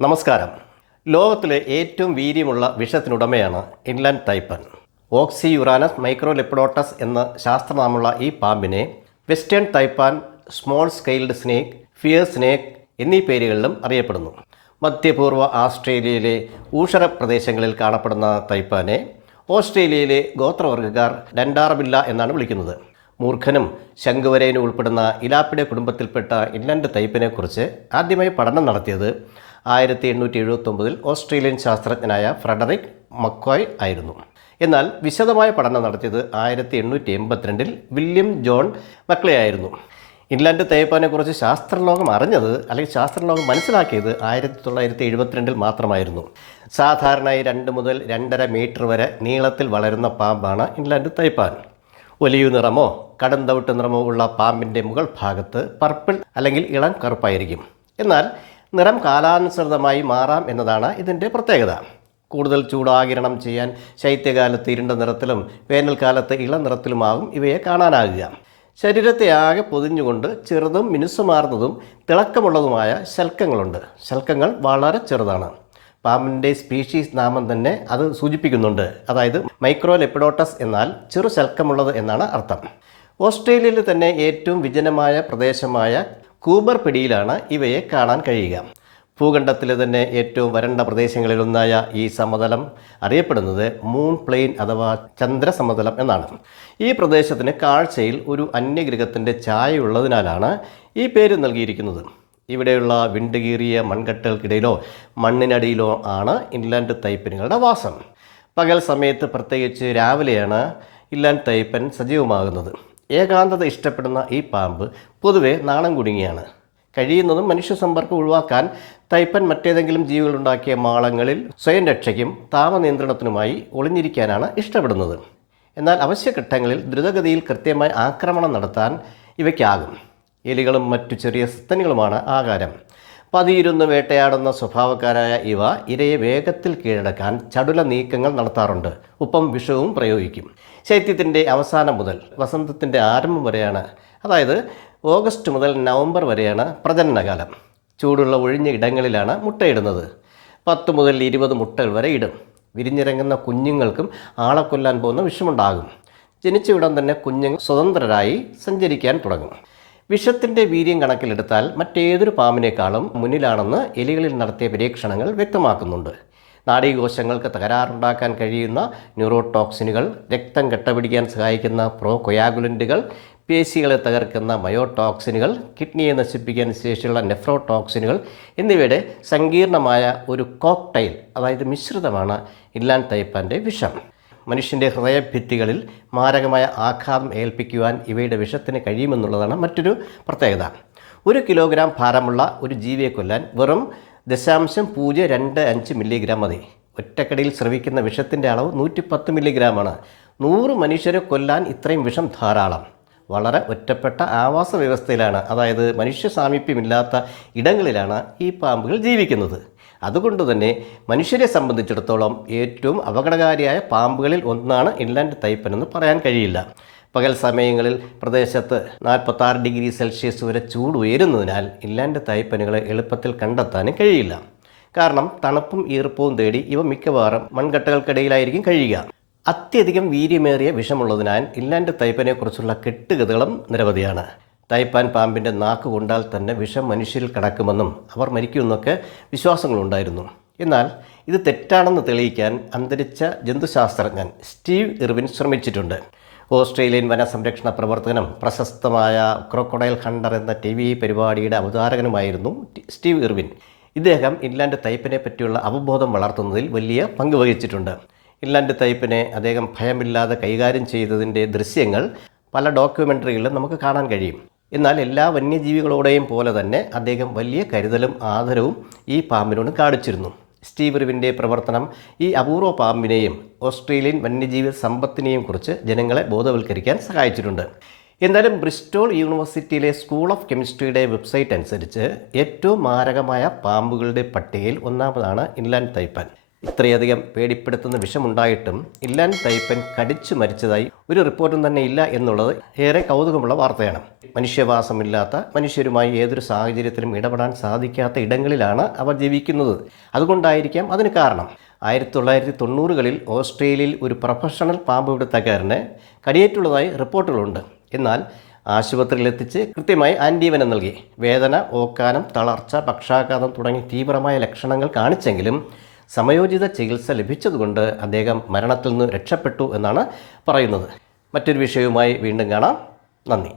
നമസ്കാരം. ലോകത്തിലെ ഏറ്റവും വീര്യമുള്ള വിഷത്തിനുടമയാണ് ഇൻലാൻഡ് ടൈപ്പൻ ഓക്സി യുറാനസ് മൈക്രോലെപ്പിഡോട്ടസ് എന്ന ശാസ്ത്രനാമുള്ള ഈ പാമ്പിനെ western taipan small scaled snake fierce snake എന്നീ പേരുകളിലും അറിയപ്പെടുന്നു. മധ്യപൂർവ ആസ്ട്രേലിയയിലെ ഊഷര പ്രദേശങ്ങളിൽ കാണപ്പെടുന്ന തൈപ്പാനെ ഓസ്ട്രേലിയയിലെ ഗോത്രവർഗക്കാർ ഡൻഡാർബില്ല എന്നാണ് വിളിക്കുന്നത്. മൂർഖനും ശംഖുവരേനും ഉൾപ്പെടുന്ന ഇലാപ്പിടെ കുടുംബത്തിൽപ്പെട്ട ഇൻലൻഡ് തൈപ്പിനെക്കുറിച്ച് ആദ്യമായി പഠനം നടത്തിയത് ആയിരത്തി എണ്ണൂറ്റി എഴുപത്തൊമ്പതിൽ ഓസ്ട്രേലിയൻ ശാസ്ത്രജ്ഞനായ ഫ്രെഡറിക് മക്കോയ് ആയിരുന്നു. എന്നാൽ വിശദമായ പഠനം നടത്തിയത് ആയിരത്തി എണ്ണൂറ്റി എൺപത്തിരണ്ടിൽ വില്യം ജോൺ മക്ലേ ആയിരുന്നു. ഇൻലാൻഡ് തേപ്പാനെക്കുറിച്ച് ശാസ്ത്രലോകം അറിഞ്ഞത് അല്ലെങ്കിൽ ശാസ്ത്രലോകം മനസ്സിലാക്കിയത് ആയിരത്തി തൊള്ളായിരത്തി എഴുപത്തിരണ്ടിൽ മാത്രമായിരുന്നു. സാധാരണയായി രണ്ട് മുതൽ രണ്ടര മീറ്റർ വരെ നീളത്തിൽ വളരുന്ന പാമ്പാണ് ഇൻലാൻഡ് തൈപ്പാൻ. ഒലിയു നിറമോ കടന്തവിട്ട് നിറമോ ഉള്ള പാമ്പിന്റെ മുകൾ ഭാഗത്ത് പർപ്പിൾ അല്ലെങ്കിൽ ഇളം കറുപ്പായിരിക്കും. എന്നാൽ നിറം കാലാനുസൃതമായി മാറാം എന്നതാണ് ഇതിന്റെ പ്രത്യേകത. കൂടുതൽ ചൂടാകിരണം ചെയ്യാൻ ശൈത്യകാലത്ത് ഇരുണ്ട നിറത്തിലും വേനൽക്കാലത്ത് ഇളം നിറത്തിലുമാകും ഇവയെ കാണാനാകുക. ശരീരത്തെ ആകെ പൊതിഞ്ഞുകൊണ്ട് ചെറുതും മിനുസമാർന്നതും തിളക്കമുള്ളതുമായ ശൽക്കങ്ങളുണ്ട്. ശൽക്കങ്ങൾ വളരെ ചെറുതാണ്. പാമ്പിന്റെ സ്പീഷീസ് നാമം തന്നെ അത് സൂചിപ്പിക്കുന്നുണ്ട്. അതായത് മൈക്രോ ലെപ്പിഡോട്ടസ് എന്നാൽ ചെറു ശൽക്കമുള്ളത് എന്നാണ് അർത്ഥം. ഓസ്ട്രേലിയയിൽ തന്നെ ഏറ്റവും വിജനമായ പ്രദേശമായ കൂബർ പിടിയിലാണ് ഇവയെ കാണാൻ കഴിയുക. ഭൂഖണ്ഡത്തിലെ തന്നെ ഏറ്റവും വരണ്ട പ്രദേശങ്ങളിലൊന്നായ ഈ സമതലം അറിയപ്പെടുന്നത് മൂൺ പ്ലെയിൻ അഥവാ ചന്ദ്രസമതലം എന്നാണ്. ഈ പ്രദേശത്തിന് കാഴ്ചയിൽ ഒരു അന്യഗ്രഹത്തിന്റെ ഛായയുള്ളതിനാലാണ് ഈ പേര് നൽകിയിരിക്കുന്നത്. ഇവിടെയുള്ള വിണ്ടുകീറിയ മൺകട്ടകൾക്കിടയിലോ മണ്ണിനടിയിലോ ആണ് ഇൻലാൻഡ് തൈപ്പനുകളുടെ വാസം. പകൽ സമയത്ത് പ്രത്യേകിച്ച് രാവിലെയാണ് ഇൻലാൻഡ് തൈപ്പൻ സജീവമാകുന്നത്. ഏകാന്തത ഇഷ്ടപ്പെടുന്ന ഈ പാമ്പ് പൊതുവെ നാണം കുടുങ്ങിയാണ്. കഴിയുന്നതും മനുഷ്യ സമ്പർക്കം ഒഴിവാക്കാൻ തൈപ്പൻ മറ്റേതെങ്കിലും ജീവികളുണ്ടാക്കിയ മാളങ്ങളിൽ സ്വയം രക്ഷയ്ക്കും താപനിയന്ത്രണത്തിനുമായി ഒളിഞ്ഞിരിക്കാനാണ് ഇഷ്ടപ്പെടുന്നത്. എന്നാൽ അവശ്യഘട്ടങ്ങളിൽ ദ്രുതഗതിയിൽ കൃത്യമായി ആക്രമണം നടത്താൻ ഇവയ്ക്കാകും. എലികളും മറ്റു ചെറിയ സസ്തനികളുമാണ് ആകാരം. പതിയിരുന്ന് വേട്ടയാടുന്ന സ്വഭാവക്കാരായ ഇവ ഇരയെ വേഗത്തിൽ കീഴടക്കാൻ ചടുല നീക്കങ്ങൾ നടത്താറുണ്ട്. ഒപ്പം വിഷവും പ്രയോഗിക്കും. ശൈത്യത്തിന്റെ അവസാനം മുതൽ വസന്തത്തിന്റെ ആരംഭം വരെയാണ്. അതായത് ഓഗസ്റ്റ് മുതൽ നവംബർ വരെയാണ് പ്രജനനകാലം. ചൂടുള്ള ഒഴിഞ്ഞ ഇടങ്ങളിലാണ് മുട്ടയിടുന്നത്. പത്ത് മുതൽ ഇരുപത് മുട്ടകൾ വരെ ഇടും. വിരിഞ്ഞിറങ്ങുന്ന കുഞ്ഞുങ്ങൾക്കും ആളെ കൊല്ലാൻ പോകുന്ന വിഷമുണ്ടാകും. ജനിച്ച ഉടൻ തന്നെ കുഞ്ഞുങ്ങൾ സ്വതന്ത്രരായി സഞ്ചരിക്കാൻ തുടങ്ങും. വിഷത്തിന്റെ വീര്യം കണക്കിലെടുത്താൽ മറ്റേതൊരു പാമ്പിനേക്കാളും മുന്നിലാണെന്ന് എലികളിൽ നടത്തിയ പരീക്ഷണങ്ങൾ വ്യക്തമാക്കുന്നുണ്ട്. നാഡീകോശങ്ങൾക്ക് തകരാറുണ്ടാക്കാൻ കഴിയുന്ന ന്യൂറോടോക്സിനുകൾ രക്തം കെട്ടപിടിക്കാൻ സഹായിക്കുന്ന പ്രോ കൊയാഗുലന്റുകൾ പേശികളെ തകർക്കുന്ന മയോടോക്സിനുകൾ കിഡ്നിയെ നശിപ്പിക്കാൻ ശേഷിയുള്ള നെഫ്രോടോക്സിനുകൾ എന്നിവയുടെ സങ്കീർണമായ ഒരു കോക്ടൈൽ അതായത് മിശ്രിതമാണ് ഇല്ലാൻ തൈപ്പാന്റെ വിഷം. മനുഷ്യന്റെ ഹൃദയഭിത്തികളിൽ മാരകമായ ആഘാതം ഏൽപ്പിക്കുവാൻ ഇവയുടെ വിഷത്തിന് കഴിയുമെന്നുള്ളതാണ് മറ്റൊരു പ്രത്യേകത. ഒരു കിലോഗ്രാം ഭാരമുള്ള ഒരു ജീവിയെ കൊല്ലാൻ വെറും ദശാംശം പൂജ്യം രണ്ട് അഞ്ച് മില്ലിഗ്രാം മതി. ഒറ്റക്കടിയിൽ സ്രവിക്കുന്ന വിഷത്തിന്റെ അളവ് നൂറ്റി പത്ത് മില്ലിഗ്രാമാണ്. നൂറ് മനുഷ്യരെ കൊല്ലാൻ ഇത്രയും വിഷം ധാരാളം. വളരെ ഒറ്റപ്പെട്ട ആവാസ വ്യവസ്ഥയിലാണ് അതായത് മനുഷ്യ സാമീപ്യമില്ലാത്ത ഇടങ്ങളിലാണ് ഈ പാമ്പുകൾ ജീവിക്കുന്നത്. അതുകൊണ്ട് തന്നെ മനുഷ്യരെ സംബന്ധിച്ചിടത്തോളം ഏറ്റവും അപകടകാരിയായ പാമ്പുകളിൽ ഒന്നാണ് ഇൻലാൻഡ് തൈപ്പൻ എന്ന് പറയാൻ കഴിയില്ല. പകൽ സമയങ്ങളിൽ പ്രദേശത്ത് നാൽപ്പത്താറ് ഡിഗ്രി സെൽഷ്യസ് വരെ ചൂട് ഉയരുന്നതിനാൽ ഇൻലാൻഡ് തൈപ്പനുകളെ എളുപ്പത്തിൽ കണ്ടെത്താനും കഴിയില്ല. കാരണം തണുപ്പും ഈർപ്പവും തേടി ഇവ മിക്കവാറും മൺകട്ടകൾക്കിടയിലായിരിക്കും കഴിയുക. അത്യധികം വീര്യമേറിയ വിഷമുള്ളതിനാൽ ഇല്ലാണ്ട് തൈപ്പനെക്കുറിച്ചുള്ള കെട്ടുകഥകളും നിരവധിയാണ്. തൈപ്പാൻ പാമ്പിന്റെ നാക്ക് കൊണ്ടാൽ തന്നെ വിഷം മനുഷ്യരിൽ കടക്കുമെന്നും അവർ മരിക്കുമെന്നൊക്കെ വിശ്വാസങ്ങളുണ്ടായിരുന്നു. എന്നാൽ ഇത് തെറ്റാണെന്ന് തെളിയിക്കാൻ അന്തരിച്ച ജന്തുശാസ്ത്രജ്ഞൻ സ്റ്റീവ് ഇർവിൻ ശ്രമിച്ചിട്ടുണ്ട്. ഓസ്ട്രേലിയൻ വനസംരക്ഷണ പ്രവർത്തകനും പ്രശസ്തമായ ക്രോക്കൊഡൈൽ ഹണ്ടർ എന്ന ടി വി പരിപാടിയുടെ അവതാരകനുമായിരുന്നു സ്റ്റീവ് ഇർവിൻ. ഇദ്ദേഹം ഇൻലാൻഡ് തൈപ്പിനെ പറ്റിയുള്ള അവബോധം വളർത്തുന്നതിൽ വലിയ പങ്ക് വഹിച്ചിട്ടുണ്ട്. ഇൻലാൻഡ് തൈപ്പിനെ അദ്ദേഹം ഭയമില്ലാതെ കൈകാര്യം ചെയ്തതിന്റെ ദൃശ്യങ്ങൾ പല ഡോക്യുമെന്ററികളിലും നമുക്ക് കാണാൻ കഴിയും. എന്നാൽ എല്ലാ വന്യജീവികളോടെയും പോലെ തന്നെ അദ്ദേഹം വലിയ കരുതലും ആദരവും ഈ പാമ്പിനോട് കാണിച്ചിരുന്നു. സ്റ്റീവ് റിവിന്റെ പ്രവർത്തനം ഈ അപൂർവ പാമ്പിനെയും ഓസ്ട്രേലിയൻ വന്യജീവി സമ്പത്തിനെയും കുറിച്ച് ജനങ്ങളെ ബോധവൽക്കരിക്കാൻ സഹായിച്ചിട്ടുണ്ട്. എന്തായാലും ബ്രിസ്റ്റോൾ യൂണിവേഴ്സിറ്റിയിലെ സ്കൂൾ ഓഫ് കെമിസ്ട്രിയുടെ വെബ്സൈറ്റ് അനുസരിച്ച് ഏറ്റവും മാരകമായ പാമ്പുകളുടെ പട്ടികയിൽ ഒന്നാമതാണ് ഇൻലാൻഡ് തൈപ്പാൻ ഇത്രയധികം പേടിപ്പെടുത്തുന്ന വിഷമുണ്ടായിട്ടും ഇല്ലൻ തൈപ്പൻ കടിച്ചു മരിച്ചതായി ഒരു റിപ്പോർട്ടും തന്നെ ഇല്ല എന്നുള്ളത് ഏറെ കൗതുകമുള്ള വാർത്തയാണ്. മനുഷ്യവാസമില്ലാത്ത മനുഷ്യരുമായി ഏതൊരു സാഹചര്യത്തിലും ഇടപെടാൻ സാധിക്കാത്ത ഇടങ്ങളിലാണ് അവർ ജീവിക്കുന്നത്. അതുകൊണ്ടായിരിക്കാം അതിന് കാരണം. ആയിരത്തി തൊള്ളായിരത്തി തൊണ്ണൂറുകളിൽ ഓസ്ട്രേലിയയിൽ ഒരു പ്രൊഫഷണൽ പാമ്പ് പിടുത്തക്കാരന് കടിയേറ്റുള്ളതായി റിപ്പോർട്ടുകളുണ്ട്. എന്നാൽ ആശുപത്രിയിലെത്തിച്ച് കൃത്യമായി ആന്റീവനം നൽകി. വേദന ഓക്കാനം തളർച്ച പക്ഷാഘാതം തുടങ്ങി തീവ്രമായ ലക്ഷണങ്ങൾ കാണിച്ചെങ്കിലും സമയോചിത ചികിത്സ ലഭിച്ചതുകൊണ്ട് അദ്ദേഹം മരണത്തിൽ നിന്ന് രക്ഷപ്പെട്ടു എന്നാണ് പറയുന്നത്. മറ്റൊരു വിഷയവുമായി വീണ്ടും കാണാം. നന്ദി.